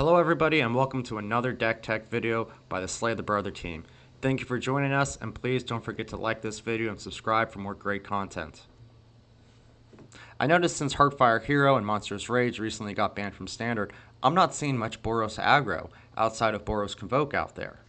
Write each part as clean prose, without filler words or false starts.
Hello everybody and welcome to another deck tech video by the Slay the Brother team. Thank you for joining us and please don't forget to like this video and subscribe for more great content. I noticed since Heartfire Hero and Monstrous Rage recently got banned from Standard, I'm not seeing much Boros aggro outside of Boros Convoke out there.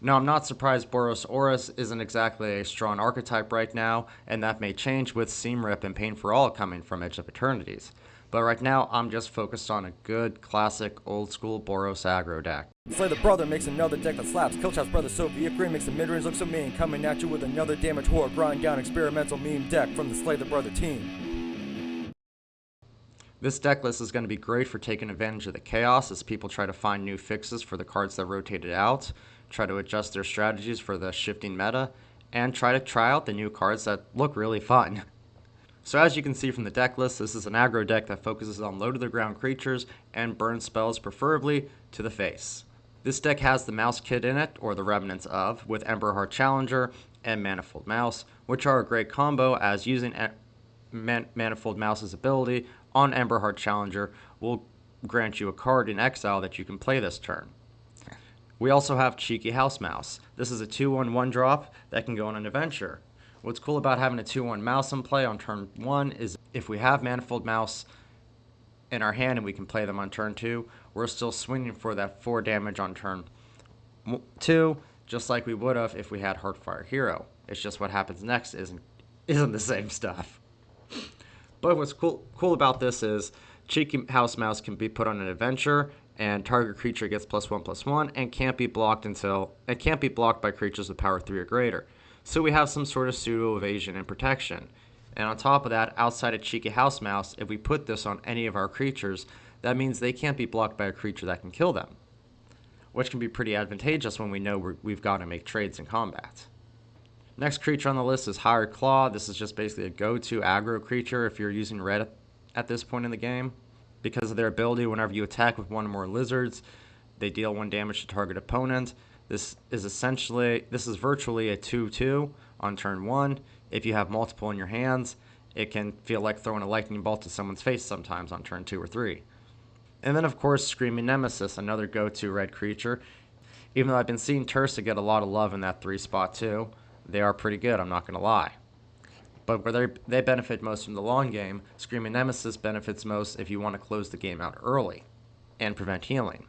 Now I'm not surprised Boros Aurus isn't exactly a strong archetype right now, and that may change with Seam Rip and Pain for All coming from Edge of Eternities. But right now, I'm just focused on a good, classic, old-school Boros aggro deck. Slay the Brother makes another deck that slaps. Killshot's brother Soviet Green makes the mid-range look so mean. Coming at you with another damage horror grind down experimental meme deck from the Slay the Brother team. This deck list is going to be great for taking advantage of the chaos as people try to find new fixes for the cards that rotated out, try to adjust their strategies for the shifting meta, and try out the new cards that look really fun. So as you can see from the deck list, this is an aggro deck that focuses on low-to-the-ground creatures and burn spells, preferably to the face. This deck has the Mouse Kit in it, or the remnants of, with Emberheart Challenger and Manifold Mouse, which are a great combo as using Manifold Mouse's ability on Emberheart Challenger will grant you a card in exile that you can play this turn. We also have Cheeky House Mouse. This is a 2/1 1-drop that can go on an adventure. What's cool about having a 2/1 mouse in play on turn 1 is if we have Manifold Mouse in our hand and we can play them on turn 2, we're still swinging for that 4 damage on turn 2, just like we would have if we had Heartfire Hero. It's just what happens next isn't the same stuff. But what's cool about this is Cheeky House Mouse can be put on an adventure, and target creature gets +1/+1 and can't be blocked by creatures with power 3 or greater. So we have some sort of pseudo evasion and protection. And on top of that, outside of Cheeky House Mouse, if we put this on any of our creatures, that means they can't be blocked by a creature that can kill them, which can be pretty advantageous when we know we've got to make trades in combat. Next creature on the list is Hired Claw. This is just basically a go-to aggro creature if you're using red at this point in the game. Because of their ability, whenever you attack with one or more lizards, they deal 1 damage to target opponent. This is virtually a 2/2 on turn 1. If you have multiple in your hands, it can feel like throwing a lightning bolt to someone's face sometimes on turn 2 or 3. And then of course Screaming Nemesis, another go-to red creature. Even though I've been seeing Tursa get a lot of love in that 3 spot too, they are pretty good, I'm not going to lie. But where they benefit most from the long game, Screaming Nemesis benefits most if you want to close the game out early and prevent healing.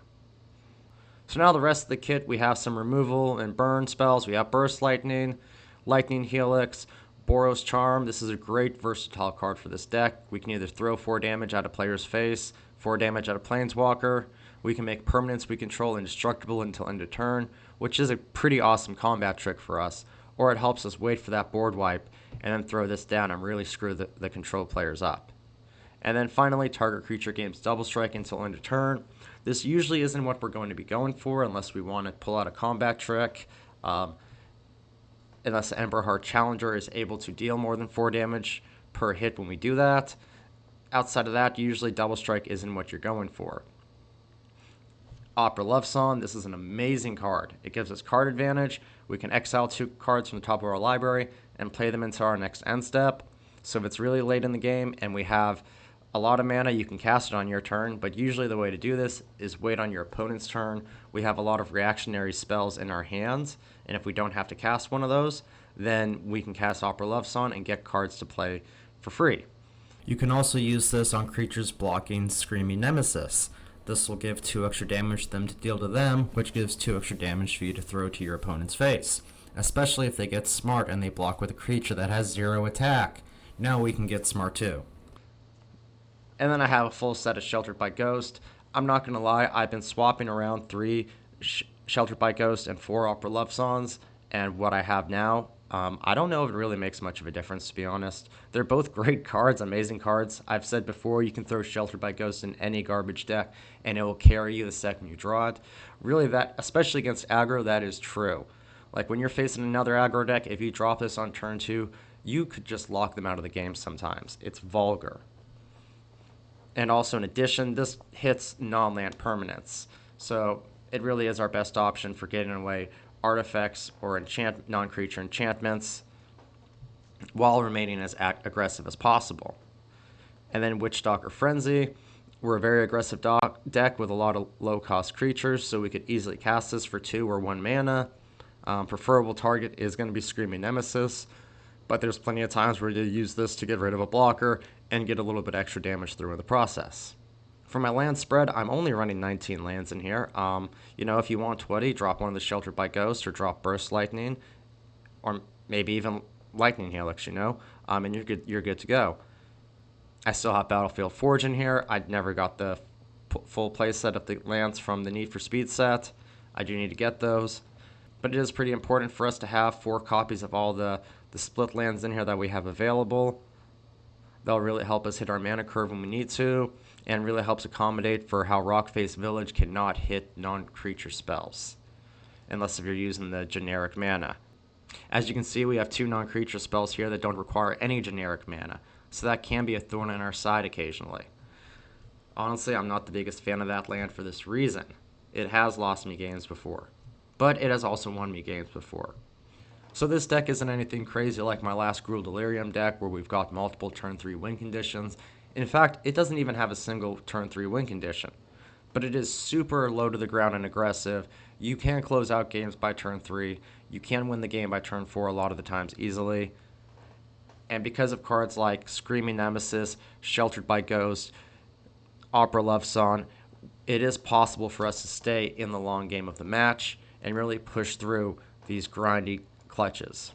So now the rest of the kit, we have some removal and burn spells. We have Burst Lightning, Lightning Helix, Boros Charm. This is a great versatile card for this deck. We can either throw 4 damage at a player's face, 4 damage at a Planeswalker. We can make permanents we control indestructible until end of turn, which is a pretty awesome combat trick for us. Or it helps us wait for that board wipe and then throw this down and really screw the control players up. And then finally, target creature gains double strike until end of turn. This usually isn't what we're going to be going for unless we want to pull out a combat trick. Unless Emberheart Challenger is able to deal more than 4 damage per hit when we do that. Outside of that, usually double strike isn't what you're going for. Opera Love Song, this is an amazing card. It gives us card advantage. We can exile 2 cards from the top of our library and play them into our next end step. So if it's really late in the game and we have a lot of mana, you can cast it on your turn, but usually the way to do this is wait on your opponent's turn. We have a lot of reactionary spells in our hands, and if we don't have to cast one of those, then we can cast Opera Love Song and get cards to play for free. You can also use this on creatures blocking Screaming Nemesis. This will give 2 extra damage to them to deal to them, which gives 2 extra damage for you to throw to your opponent's face, especially if they get smart and they block with a creature that has 0 attack. Now we can get smart too. And then I have a full set of Sheltered by Ghost. I'm not going to lie, I've been swapping around 3 Sheltered by Ghost and 4 Opera Love Songs, and what I have now, I don't know if it really makes much of a difference, to be honest. They're both great cards, amazing cards. I've said before, you can throw Sheltered by Ghost in any garbage deck, and it will carry you the second you draw it. Really, that, especially against aggro, that is true. Like when you're facing another aggro deck, if you drop this on turn 2, you could just lock them out of the game sometimes. It's vulgar. And also, in addition, this hits non-land permanents. So it really is our best option for getting away artifacts or non-creature enchantments while remaining as aggressive as possible. And then Witchstalker Frenzy. We're a very aggressive deck with a lot of low-cost creatures, so we could easily cast this for 2 or 1 mana. Preferable target is going to be Screaming Nemesis, but there's plenty of times where you use this to get rid of a blocker and get a little bit extra damage through in the process. For my land spread, I'm only running 19 lands in here. If you want 20, drop one of the Sheltered by Ghost or drop Burst Lightning, or maybe even Lightning Helix, and you're good to go. I still have Battlefield Forge in here. I never got the full playset of the lands from the Need for Speed set. I do need to get those. But it is pretty important for us to have 4 copies of all the split lands in here that we have available. They'll really help us hit our mana curve when we need to, and really helps accommodate for how Rockface Village cannot hit non-creature spells, unless if you're using the generic mana. As you can see, we have 2 non-creature spells here that don't require any generic mana, so that can be a thorn in our side occasionally. Honestly, I'm not the biggest fan of that land for this reason. It has lost me games before, but it has also won me games before. So this deck isn't anything crazy like my last Gruul Delirium deck where we've got multiple turn 3 win conditions. In fact, it doesn't even have a single turn 3 win condition, but it is super low to the ground and aggressive. You can close out games by turn 3. You can win the game by turn 4 a lot of the times easily. And because of cards like Screaming Nemesis, Sheltered by Ghost, Opera Love Song, it is possible for us to stay in the long game of the match and really push through these grindy clutches.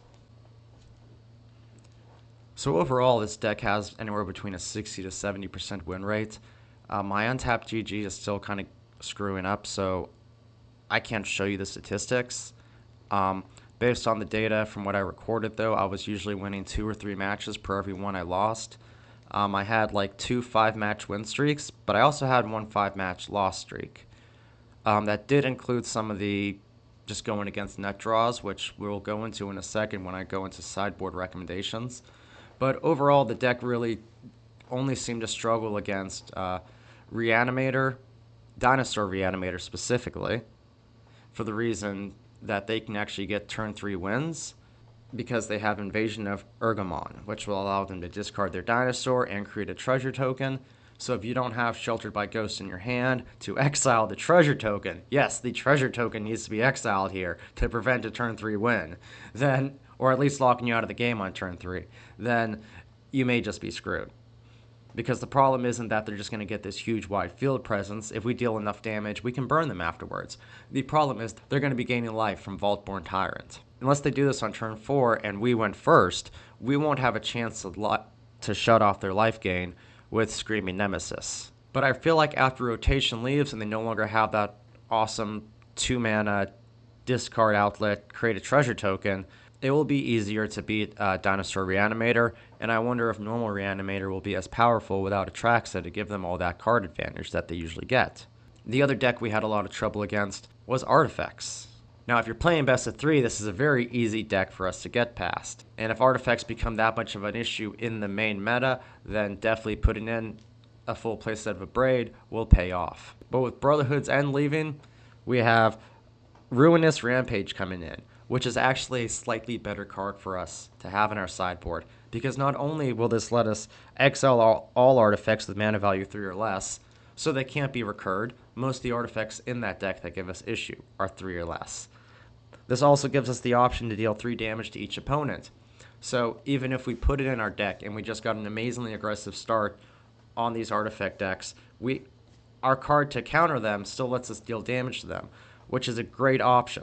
So overall, this deck has anywhere between a 60 to 70% win rate. My untapped GG is still kind of screwing up, so I can't show you the statistics. Based on the data from what I recorded, though, I was usually winning 2 or 3 matches per every one I lost. I had like 2 5-match win streaks, but I also had 1 5-match loss streak. That did include some of the just going against net draws, which we'll go into in a second when I go into sideboard recommendations. But overall, the deck really only seemed to struggle against Reanimator, Dinosaur Reanimator specifically, for the reason that they can actually get turn 3 wins because they have Invasion of Urgamon, which will allow them to discard their dinosaur and create a treasure token. So if you don't have Sheltered by Ghost in your hand to exile the treasure token, yes, the treasure token needs to be exiled here to prevent a turn 3 win, then, or at least locking you out of the game on turn 3, then you may just be screwed. Because the problem isn't that they're just going to get this huge wide field presence. If we deal enough damage, we can burn them afterwards. The problem is they're going to be gaining life from Vaultborn Tyrant. Unless they do this on turn 4 and we went first, we won't have a chance to shut off their life gain with Screaming Nemesis. But I feel like after rotation leaves and they no longer have that awesome 2-mana discard outlet, create a treasure token, it will be easier to beat Dinosaur Reanimator, and I wonder if normal Reanimator will be as powerful without Atraxa to give them all that card advantage that they usually get. The other deck we had a lot of trouble against was Artifacts. Now, if you're playing best of 3, this is a very easy deck for us to get past. And if Artifacts become that much of an issue in the main meta, then definitely putting in a full playset of a Braid will pay off. But with Brotherhood's End leaving, we have Ruinous Rampage coming in, which is actually a slightly better card for us to have in our sideboard, because not only will this let us exile all artifacts with mana value 3 or less, so they can't be recurred. Most of the artifacts in that deck that give us issue are 3 or less. This also gives us the option to deal 3 damage to each opponent. So even if we put it in our deck and we just got an amazingly aggressive start on these artifact decks, our card to counter them still lets us deal damage to them, which is a great option.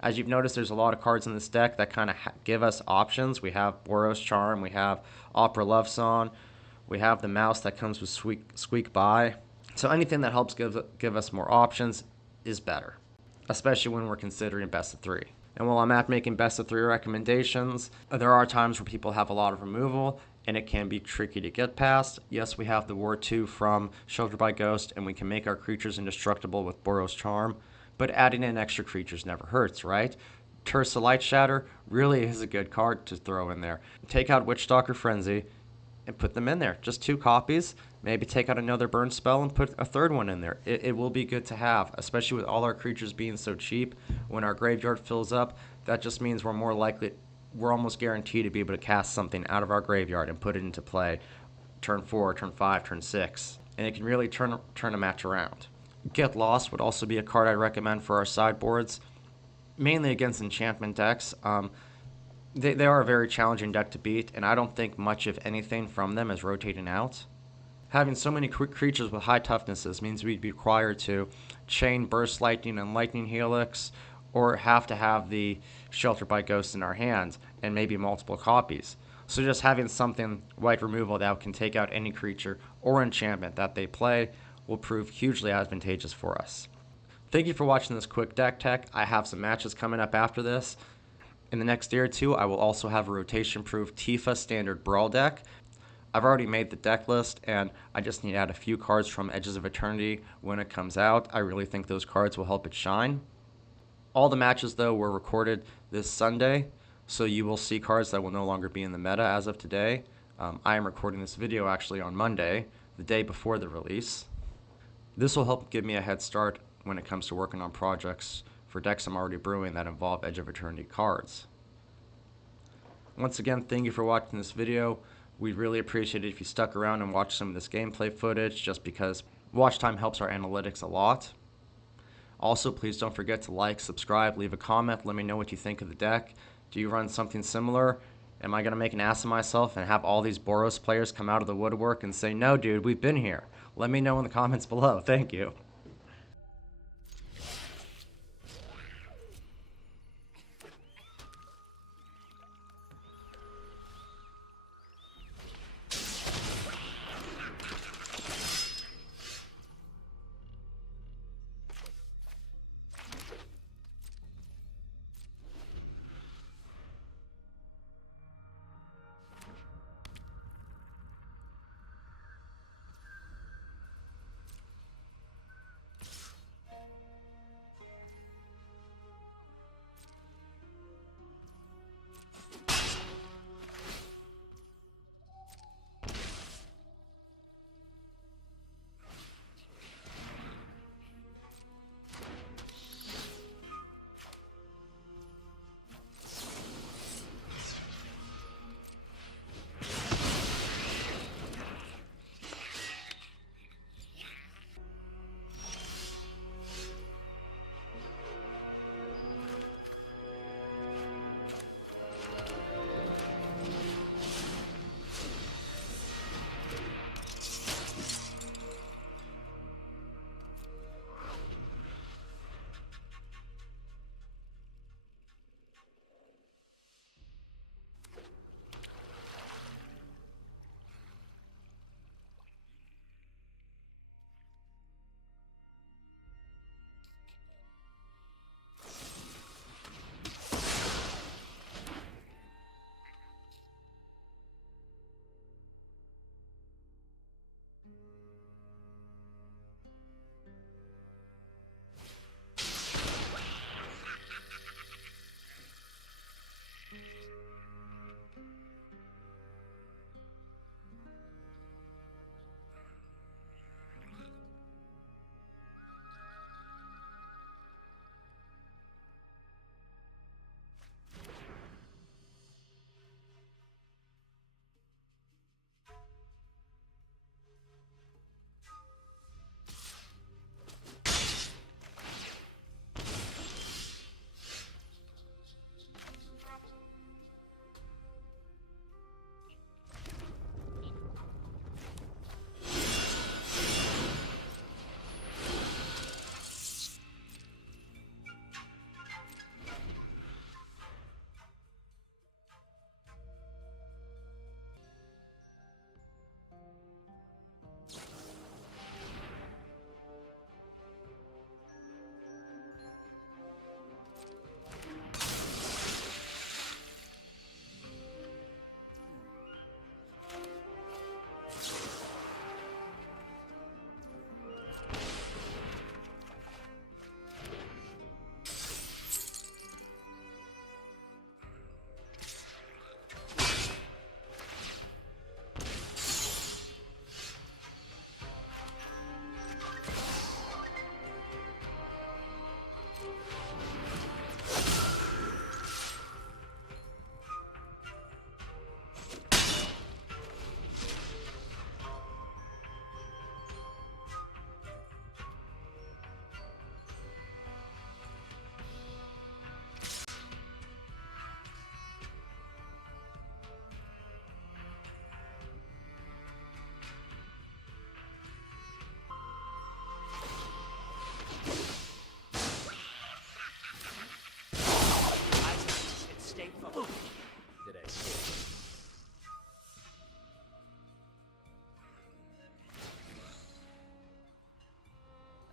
As you've noticed, there's a lot of cards in this deck that kind of give us options. We have Boros Charm, we have Opera Love Song, we have the mouse that comes with Squeak By. So anything that helps give us more options is better, especially when we're considering best of 3. And while I'm at making best of 3 recommendations, there are times where people have a lot of removal, and it can be tricky to get past. Yes, we have the Ward 2 from Sheltered by Ghost, and we can make our creatures indestructible with Boros Charm. But adding in extra creatures never hurts, right? Tersa Light Shatter really is a good card to throw in there. Take out Witchstalker Frenzy and put them in there. Just 2 copies. Maybe take out another burn spell and put a 3rd one in there. It will be good to have, especially with all our creatures being so cheap. When our graveyard fills up, that just means we're almost guaranteed to be able to cast something out of our graveyard and put it into play turn 4, turn 5, turn 6. and it can really turn a match around. Get Lost would also be a card I'd recommend for our sideboards, mainly against enchantment decks. They are a very challenging deck to beat, and I don't think much of anything from them is rotating out. Having so many creatures with high toughnesses means we'd be required to chain Burst Lightning and Lightning Helix, or have to have the Shelter by Ghost in our hands, and maybe multiple copies. So just having something white removal that can take out any creature or enchantment that they play will prove hugely advantageous for us. Thank you for watching this quick deck tech. I have some matches coming up after this. In the next day or two, I will also have a rotation-proof Tifa standard Brawl deck. I've already made the deck list, and I just need to add a few cards from Edges of Eternity when it comes out. I really think those cards will help it shine. All the matches, though, were recorded this Sunday, so you will see cards that will no longer be in the meta as of today. I am recording this video actually on Monday, the day before the release. This will help give me a head start when it comes to working on projects for decks I'm already brewing that involve Edge of Eternity cards. Once again, thank you for watching this video. We'd really appreciate it if you stuck around and watched some of this gameplay footage, just because watch time helps our analytics a lot. Also, please don't forget to like, subscribe, leave a comment, let me know what you think of the deck. Do you run something similar? Am I going to make an ass of myself and have all these Boros players come out of the woodwork and say, no dude, we've been here? Let me know in the comments below. Thank you.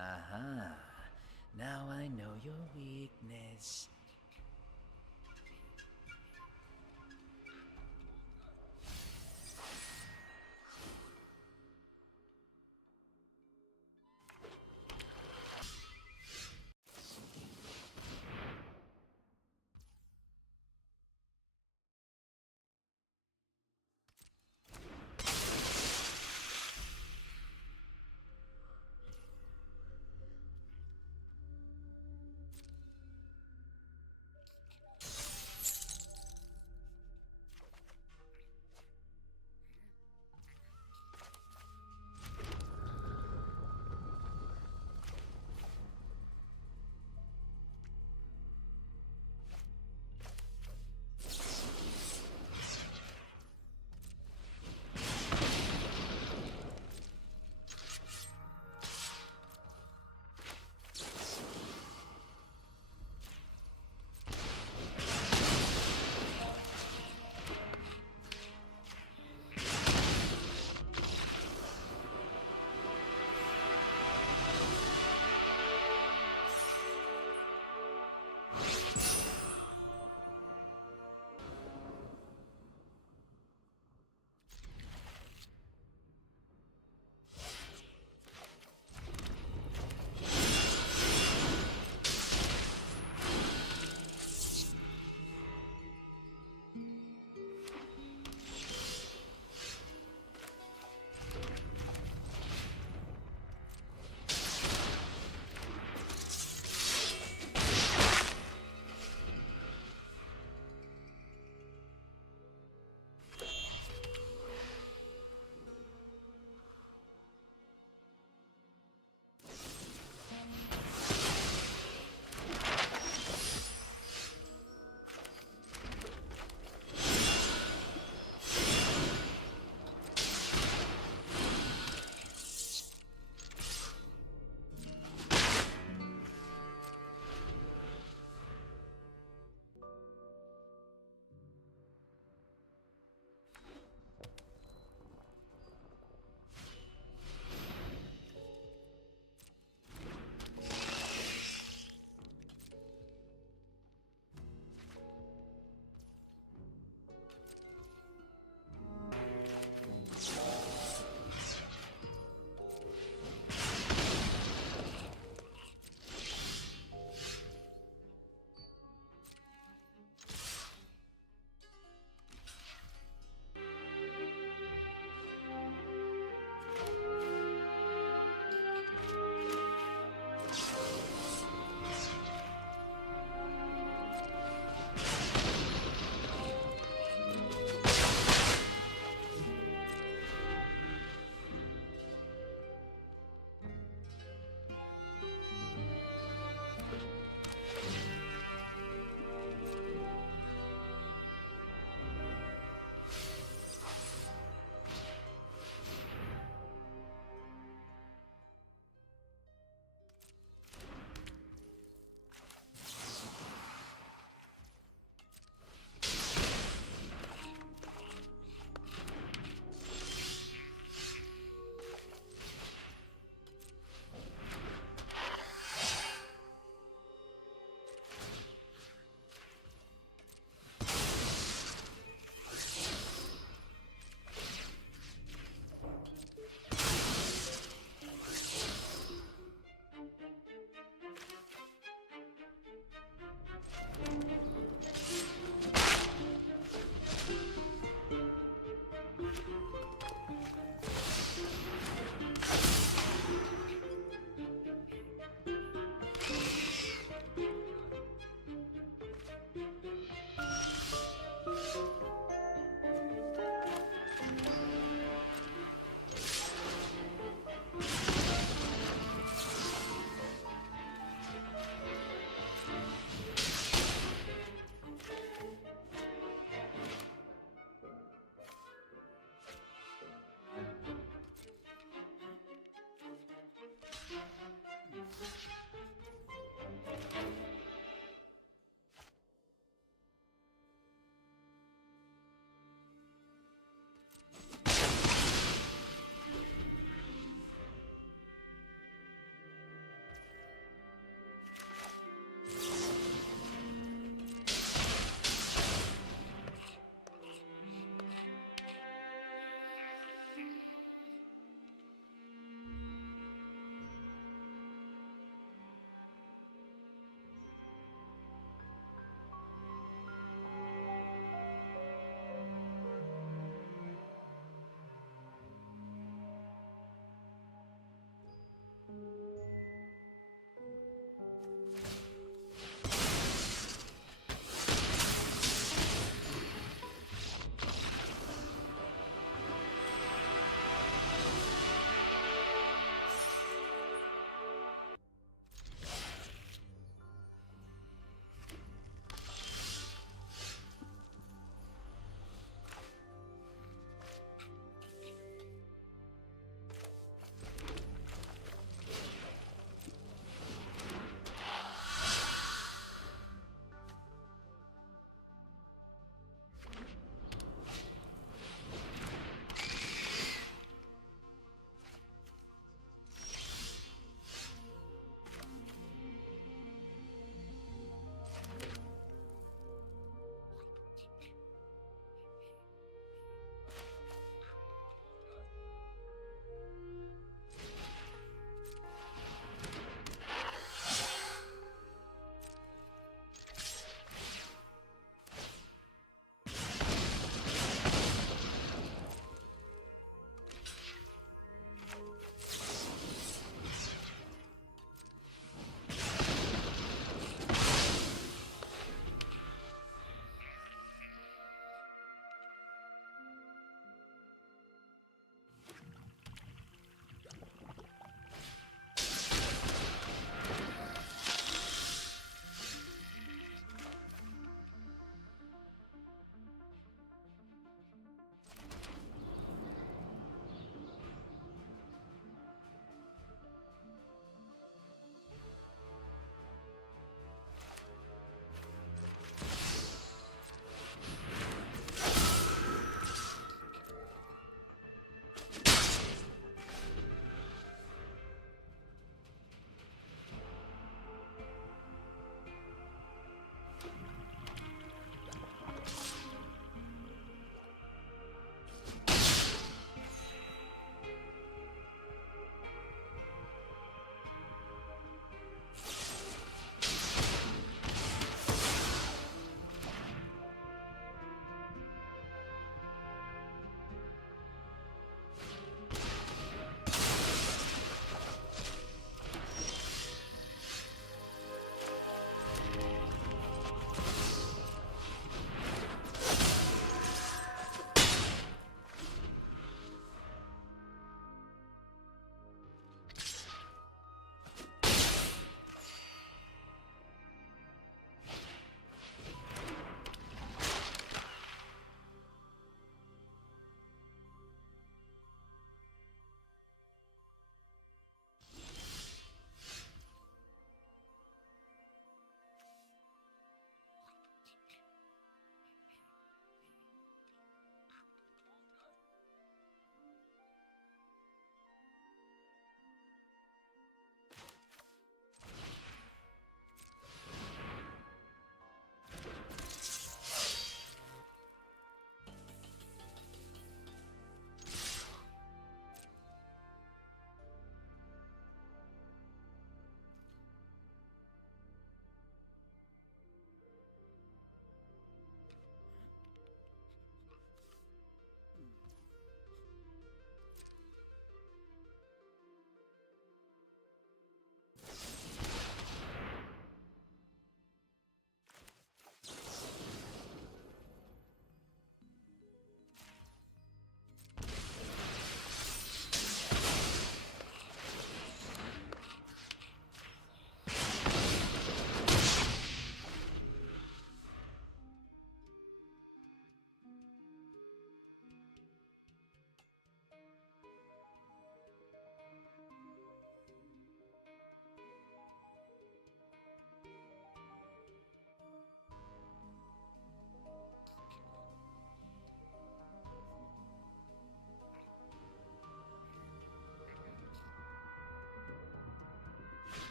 Aha. Now I know your weakness.